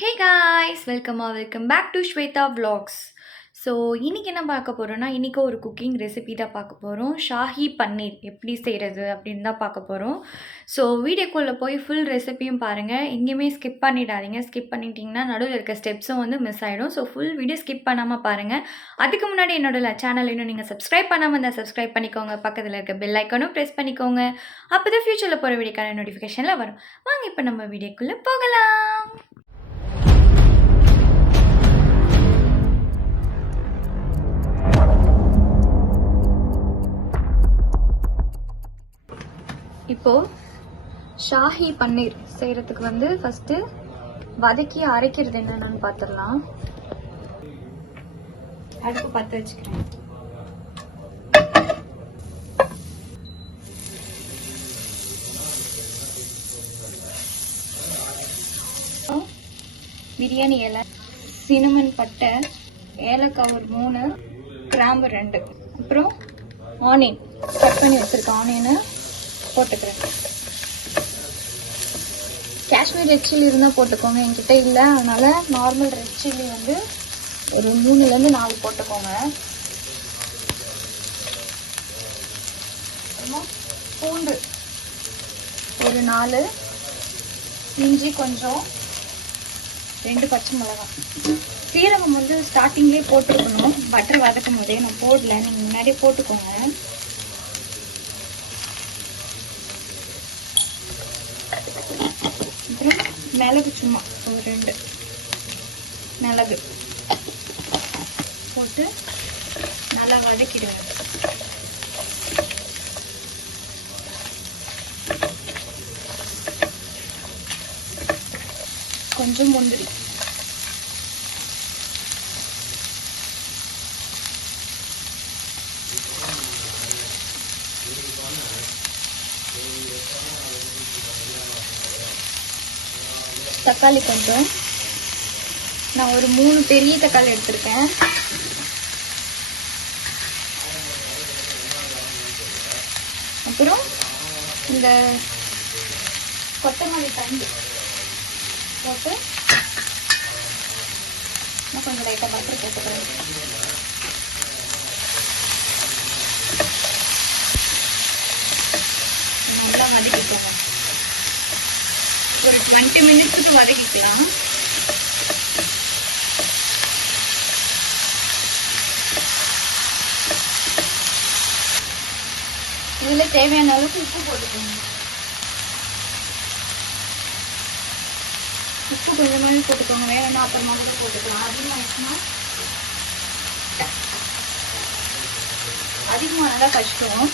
Hey guys, welcome back to Shweta Vlogs. So இன்றைக்கி என்ன பார்க்க போகிறோன்னா, இன்றைக்கி ஒரு குக்கிங் ரெசிபி தான் பார்க்க போகிறோம். ஷாஹி பன்னீர் எப்படி செய்கிறது அப்படின்னு தான் பார்க்க போகிறோம். ஸோ வீடியோக்குள்ளே போய் ஃபுல் ரெசிபியும் பாருங்கள். எங்கேயுமே ஸ்கிப் பண்ணிடாதீங்க. ஸ்கிப் பண்ணிட்டீங்கன்னா நடுவில் இருக்க ஸ்டெப்ஸும் வந்து மிஸ் ஆகிடும். ஸோ ஃபுல் வீடியோ ஸ்கிப் பண்ணாமல் பாருங்கள். அதுக்கு முன்னாடி என்னோட சேனல் இன்னும் நீங்கள் சப்ஸ்கிரைப் பண்ணாமல் இருந்தால் சப்ஸ்கிரைப் பண்ணிக்கோங்க. பக்கத்தில் இருக்க பெல் ஐக்கானும் ப்ரெஸ் பண்ணிக்கோங்க. அப்போ தான் ஃப்யூச்சரில் போகிற வீடியோக்கான நோட்டிஃபிகேஷனில் வரும். வாங்க இப்போ நம்ம வீடியோக்குள்ளே போகலாம். இப்போது ஷாஹி பன்னீர் செய்கிறதுக்கு வந்து ஃபஸ்ட்டு வதக்கி அரைக்கிறது என்னென்னு பார்த்துடலாம். அடுப்பு பற்ற வச்சுக்கிறேன். பிரியாணி இலை, சினமன் பட்டை, ஏலக்காய் ஒரு 3, கிராம்பு 2, அப்புறம் ஆனியன் கட் பண்ணி வச்சுருக்க ஆனியனை போட்டுக்கிறேன். காஷ்மீர் ரெட் சில்லி இருந்தால் போட்டுக்கோங்க. என்கிட்ட இல்லை, அதனால நார்மல் ரெட் சில்லி வந்து ஒரு 3லேருந்து 4 போட்டுக்கோங்க. அப்புறமா பூண்டு ஒரு 4, இஞ்சி கொஞ்சம், 2 பச்சை மிளகாய். சீரகம் வந்து ஸ்டார்டிங்லேயே போட்டுருக்கணும். பட்டர் வதக்கும் போதே நான் போடல, நீங்கள் முன்னாடியே போட்டுக்கோங்க. அப்புறம் மிளகு சும்மா ஒரு 2 மிளகு போட்டு நல்லா வதக்கிடுவேன். கொஞ்சம் முந்திரி, தக்காளி கொஞ்சம், நான் ஒரு 3 பெரிய தக்காளி எடுத்திருக்கேன். அப்புறம் இந்த கொத்தமல்லி தண்டு போட்டு நான் கொஞ்சம் லைட்டாக பட்டர் போட்டுக்கிறேன். நல்லா வதக்கிக்கோங்க. ஒரு 20 மினிட்ஸுக்கு வதக்கிக்கலாம். இதில் தேவையான அளவுக்கு உப்பு போட்டுக்கோங்க. உப்பு கொஞ்சமாக போட்டுக்கோங்க. வேணும்னா அப்புறமா கூட போட்டுக்கலாம். அதிகமானதா கஷ்டம்.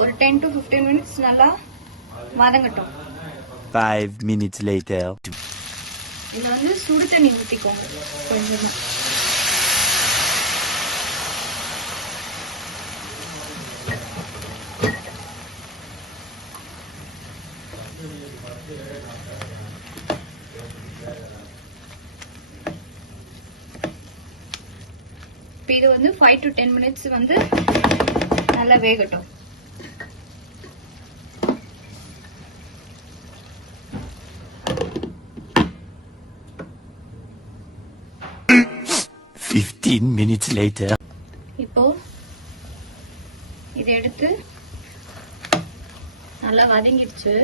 ஒரு 10 to 15 மினிட்ஸ் நல்லா வதங்கட்டும். 5 minutes later. இது வந்து சுடு தண்ணி ஊற்றிக்கோங்க கொஞ்சமா. இது வந்து 5 to 10 மினிட்ஸ் வந்து நல்லா வேகட்டும். minutes later. இப்போ இதை எடுத்து நல்லா வதங்கிடுச்சு.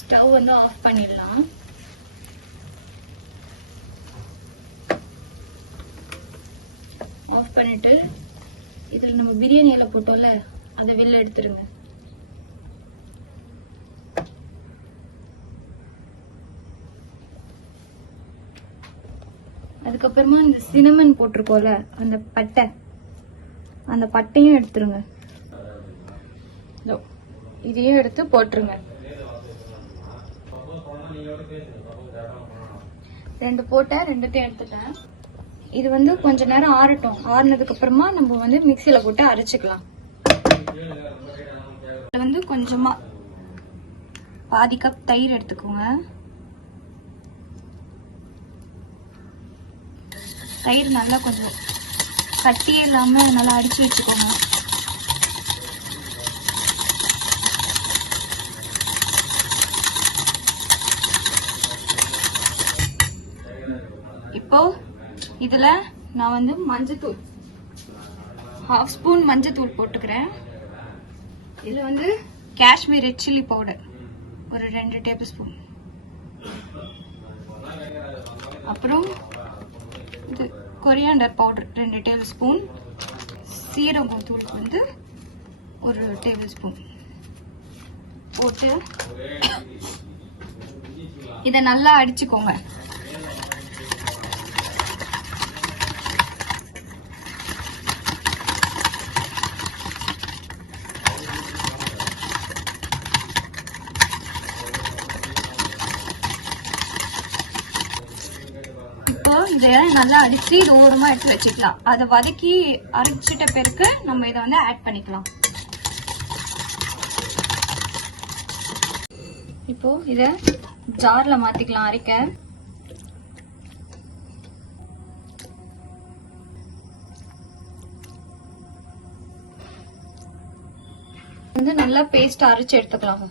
ஸ்டவ் வந்து ஆஃப் பண்ணிடலாம். ஆஃப் பண்ணிட்டு இதில் நம்ம பிரியாணி இலை போட்டோம்ல, அதை வெளில எடுத்துருங்க. அதுக்கப்புறமா இந்த சினமன் போட்டிருக்கோம்ல, அந்த பட்டையும் எடுத்துருங்க. இதையும் எடுத்து போட்டுருங்க. 2 போட்டேன், 2த்தையும் எடுத்துட்டேன். இது வந்து கொஞ்ச நேரம் ஆறட்டும். ஆறுனதுக்கு அப்புறமா நம்ம வந்து மிக்சியில போட்டு அரைச்சிக்கலாம். வந்து கொஞ்சமா பாதி கப் தயிர் எடுத்துக்கோங்க. தயிர் நல்லா கொஞ்சம் கட்டியே இல்லாமல் நல்லா அடித்து வச்சுக்கோங்க. இதுல நான் வந்து மஞ்சத்தூள் 1/2 ஸ்பூன் மஞ்சத்தூள் போட்டுக்கிறேன். இதுல வந்து காஷ்மீர் ரெட் சில்லி பவுடர் ஒரு 2 டேபிள் ஸ்பூன். அப்புறம் இது கொரியாண்டர் பவுடர் 2 டேபிள் ஸ்பூன். சீரகம் தூள் வந்து ஒரு டேபிள் ஸ்பூன் போட்டு இதை நல்லா அடிச்சுக்கோங்க. இதை நல்லா அடிச்சு இது ஓரமா எடுத்து வச்சுக்கலாம். அதை வதக்கி அரைச்சிட்ட பிறகு நம்ம இதை வந்து ஆட் பண்ணிக்கலாம். இப்போ இத ஜார்ல மாத்திக்கலாம் அரைக்க. வந்து நல்லா பேஸ்ட் அரைச்சு எடுத்துக்கலாம்.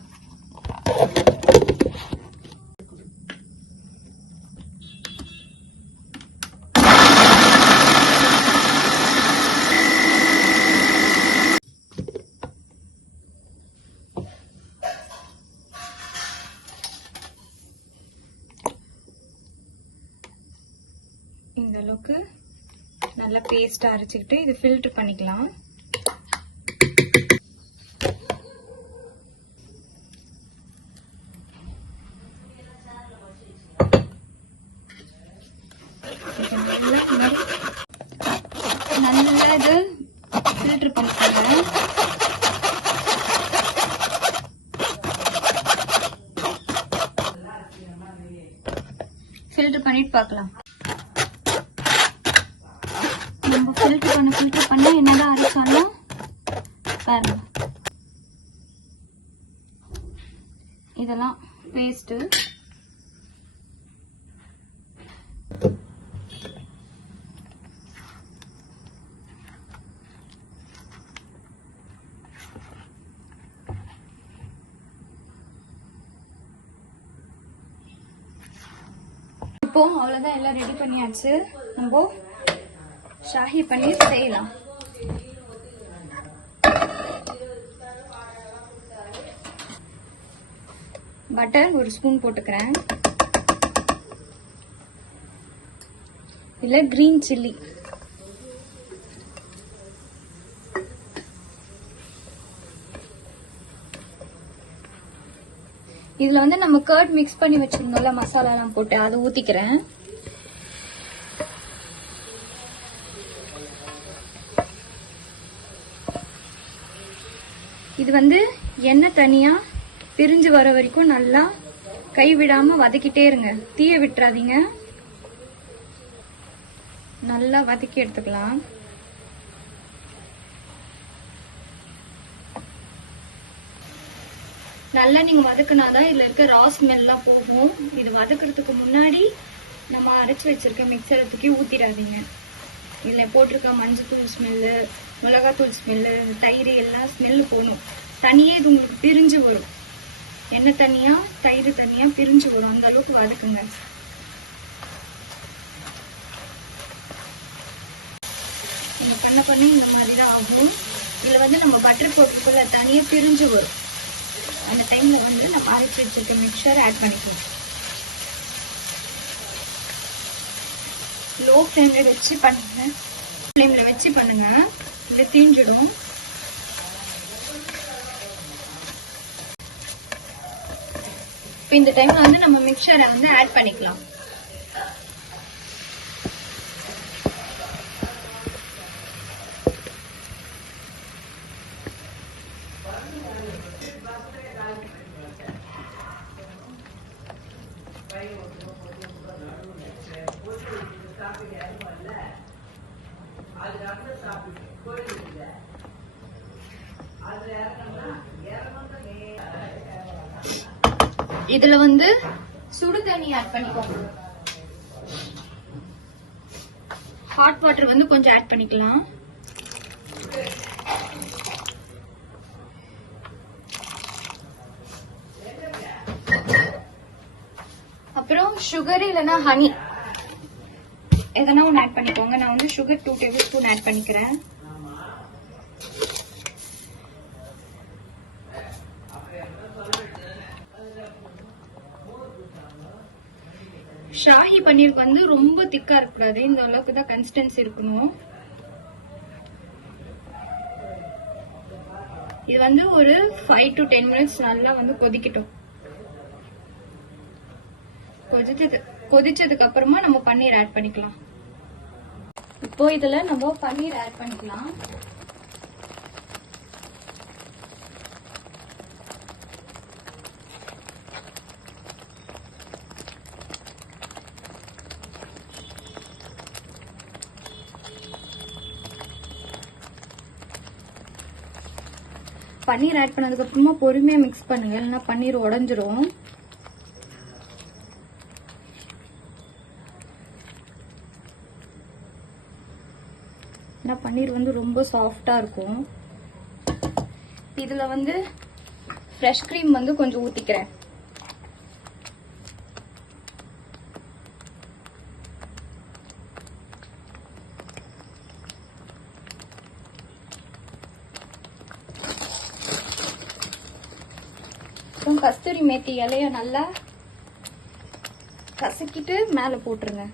இந்த அளவுக்கு நல்லா பேஸ்ட் அரைச்சிக்கிட்டு இது ஃபில்டர் பண்ணிக்கலாம். நல்லா இது ஃபில்டர் பண்ணிக்கோங்க. ஃபில்டர் பண்ணிட்டு பார்க்கலாம். நம்ம ஃபில்டர் பண்ண என்னதான் அரைச்சாலும் பாருங்க இதெல்லாம் பேஸ்ட். இப்போ அவ்வளவுதான், எல்லாம் ரெடி பண்ணியாச்சு. நம்ம ஷாஹி பன்னீர் செய்யலாம். பட்டர் 1 ஸ்பூன் போட்டுக்கிறேன். இல்ல கிரீன் சில்லி இதுல வந்து நம்ம கர்ட் மிக்ஸ் பண்ணி வச்சிருந்தோம்ல மசாலா எல்லாம் போட்டு அதை ஊத்திக்கிறேன். இது வந்து எண்ணெய் தனியா பிரிஞ்சு வர வரைக்கும் நல்லா கைவிடாம வதக்கிட்டே இருங்க. தீய விட்டுறாதீங்க. நல்லா வதக்கி எடுத்துக்கலாம். நல்லா நீங்க வதக்குனாதான் இதுல இருக்க ரா ஸ்மெல் எல்லாம் போகும். இது வதக்குறதுக்கு முன்னாடி நம்ம அரைச்சு வச்சிருக்க மிக்சரை தூக்கி ஊத்திடாதீங்க. இதுல போட்டிருக்க மஞ்சத்தூள் ஸ்மெல்லு, மிளகாத்தூள் ஸ்மெல்லு, தயிர் எல்லாம் ஸ்மெல்லு போகணும். தனியே இது உங்களுக்கு பிரிஞ்சு வரும். எண்ணெய் தனியா தயிர் தனியா பிரிஞ்சு வரும். அந்த அளவுக்கு வதக்குங்க. நம்ம பண்ண இந்த மாதிரிதான் ஆகும். இதுல வந்து நம்ம பட்டர் போட்டுக்குள்ள தனியா பிரிஞ்சு வரும். அந்த டைம்ல வந்து நம்ம அரைச்சு வச்சிருக்க மிக்சர் ஆட் பண்ணிக்கலாம். லோ ஃப்ளேம்ல வச்சு பண்ணுங்க. ஃப்ளேம்ல வச்சு பண்ணுங்க, இது தீஞ்சிடும். இப்போ இந்த டைம்ல வந்து நம்ம மிக்சரை வந்து ஆட் பண்ணிக்கலாம். இதுல வந்து சுடு தண்ணி ஆட் பண்ணிக்கோங்க. ஹாட் வாட்டர் வந்து கொஞ்சம் ஆட் பண்ணிக்கலாம். அப்புறம் சுகர் இல்லைன்னா ஹனி எதனா ஒன்று ஆட் பண்ணிக்கோங்க. நான் வந்து சுகர் 2 டேபிள் ஸ்பூன் ஆட் பண்ணிக்கிறேன். ஷாஹி பன்னீருக்கு வந்து ரொம்ப திக்கா இருக்கக்கூடாது, இந்த அளவுக்கு தான் கன்சிஸ்டன்சி இருக்கணும். இது வந்து ஒரு 5 to 10 minutes நல்லா வந்து கொதிக்கட்டும். கொதிச்சதுக்கு அப்புறமா நம்ம பன்னீர் ஆட் பண்ணிக்கலாம். இப்போ இதுல நம்ம பன்னீர் ஆட் பண்ணிக்கலாம். பன்னீர் ஆட் பண்ணதுக்கு அப்புறமா பொறுமையா மிக்ஸ் பண்ணுங்க, இல்லைன்னா பன்னீர் உடைஞ்சிரும். ஏன்னா பன்னீர் வந்து ரொம்ப சாஃப்டா இருக்கும். இதுல வந்து ஃப்ரெஷ் கிரீம் வந்து கொஞ்சம் ஊத்திக்கிறேன். கஸ்தூரி மேத்தி இலைய நல்லா கசக்கிட்டு மேல போட்டுருங்க.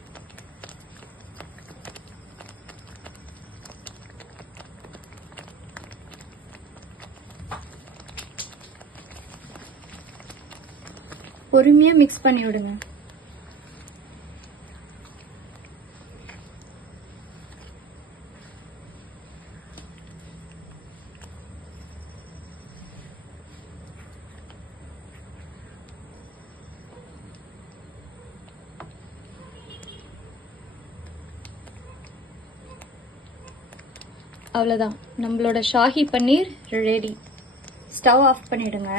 பொறுமையா மிக்ஸ் பண்ணி விடுங்க. அவ்வளோதான், நம்மளோட ஷாஹி பன்னீர் ரெடி. ஸ்டவ் ஆஃப் பண்ணிடுங்க.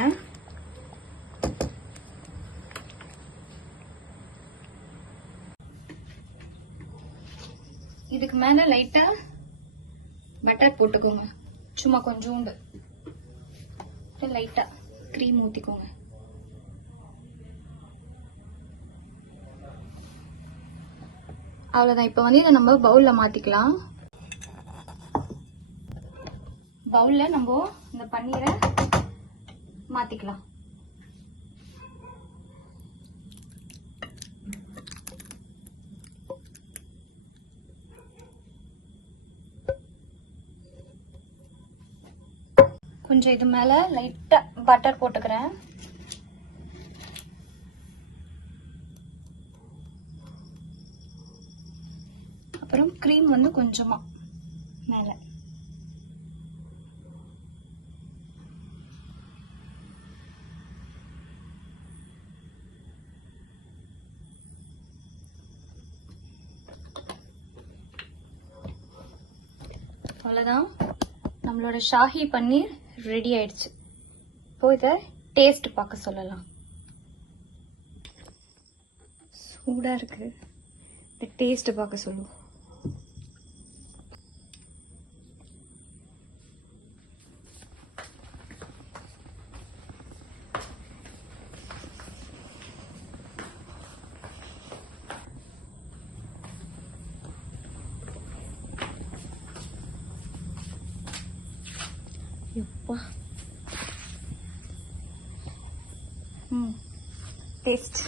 இதுக்கு மேல லைட்டா பட்டர் போட்டுக்கோங்க, சும்மா கொஞ்சோண்டு. லைட்டா கிரீம் ஊத்திக்கோங்க. அவ்வளோதான். இப்போ வந்து இதை நம்ம பவுல்ல மாத்திக்கலாம். பவுல்ல நம்ம இந்த பன்னீரை மாத்திக்கலாம். கொஞ்சம் இது மேல லைட்டா பட்டர் போட்டுக்கிறேன். அப்புறம் கிரீம் வந்து கொஞ்சமா மேல. அவ்வளோதான், நம்மளோட ஷாஹி பன்னீர் ரெடி ஆயிடுச்சு. இப்போ இதை டேஸ்ட் பார்க்க சொல்லலாம். சூடா இருக்கு, இந்த டேஸ்ட் பார்க்க சொல்லுவோம். டேஸ்ட்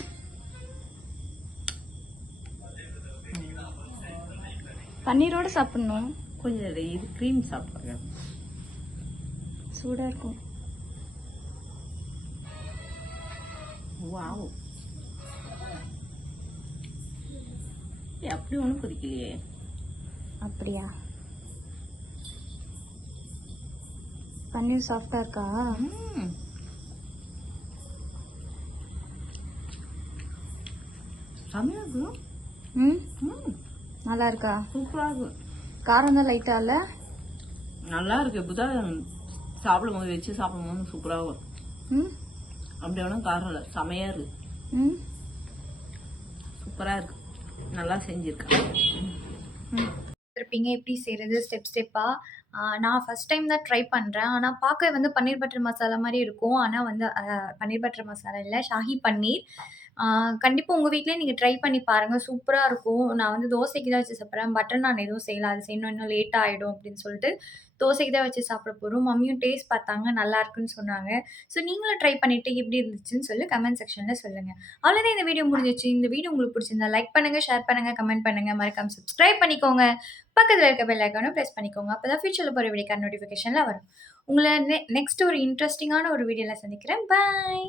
பன்னீரோட சாப்பிடணும். கொஞ்சம் இது க்ரீம் சாப்பிடுங்க, சூடா இருக்கும். வாவ், அப்படி ஒன்றும் கொதிக்கலையே. அப்படியா? பன்னீர் சாஃப்டா இருக்கா? செம்மையா இருக்கும். நல்லா இருக்கா? சூப்பரா இருக்கும். காரம் தான் லைட்டா இல்ல? நல்லா இருக்கு. இப்பதான் சாப்பிடும்போது வச்சு சாப்பிடும்போது சூப்பரா இருக்கும். அப்படி ஒன்றும் காரம் இல்லை, செமையா இருக்கு. சூப்பரா இருக்கு, நல்லா செஞ்சிருக்கேன். இருப்பீங்க எப்படி செய்கிறது ஸ்டெப் ஸ்டெப்பாக. நான் ஃபஸ்ட் டைம் தான் ட்ரை பண்ணுறேன். ஆனால் பார்க்க வந்து பன்னீர் பட்டர் மசாலா மாதிரி இருக்கும். ஆனால் வந்து பன்னீர் பட்டர் மசாலா இல்லை, ஷாஹி பன்னீர். கண்டிப்பா உங்க வீட்லயே நீங்க ட்ரை பண்ணி பாருங்க. சூப்பரா இருக்கும். நான் வந்து தோசைக்கு தான் வச்சு சாப்பிடுறேன். பட்டர் நான் எதுவும் செய்யல. அது செய்யணும் இன்னும் லேட் ஆயிடும் அப்படின்னு சொல்லிட்டு, தோசைக்கு தான் வச்சு சாப்பிட போறோம். மம்மியும் டேஸ்ட் பார்த்தாங்க. நல்லா இருக்குன்னு சொன்னாங்க. ஸோ நீங்களும் ட்ரை பண்ணிட்டு எப்படி இருந்துச்சுன்னு சொல்லி கமெண்ட் செக்ஷன்ல சொல்லுங்க. அவ்வளோதான் இந்த வீடியோ முடிஞ்சிருச்சு. இந்த வீடியோ உங்களுக்கு பிடிச்சிருந்தா லைக் பண்ணுங்க, ஷேர் பண்ணுங்க, கமெண்ட் பண்ணுங்க. மறக்காம சப்ஸ்கிரைப் பண்ணிக்கோங்க. பக்கத்துல இருக்க பெல் ஐகானும் பிரஸ் பண்ணிக்கோங்க. அப்பதான் ஃபியூச்சர்ல போற வீடியோக்கான நோட்டிஃபிகேஷன்லாம் வரும். உங்கள நெக்ஸ்ட் ஒரு இன்ட்ரஸ்டிங்கான ஒரு வீடியோல சந்திக்கிறேன். பாய்.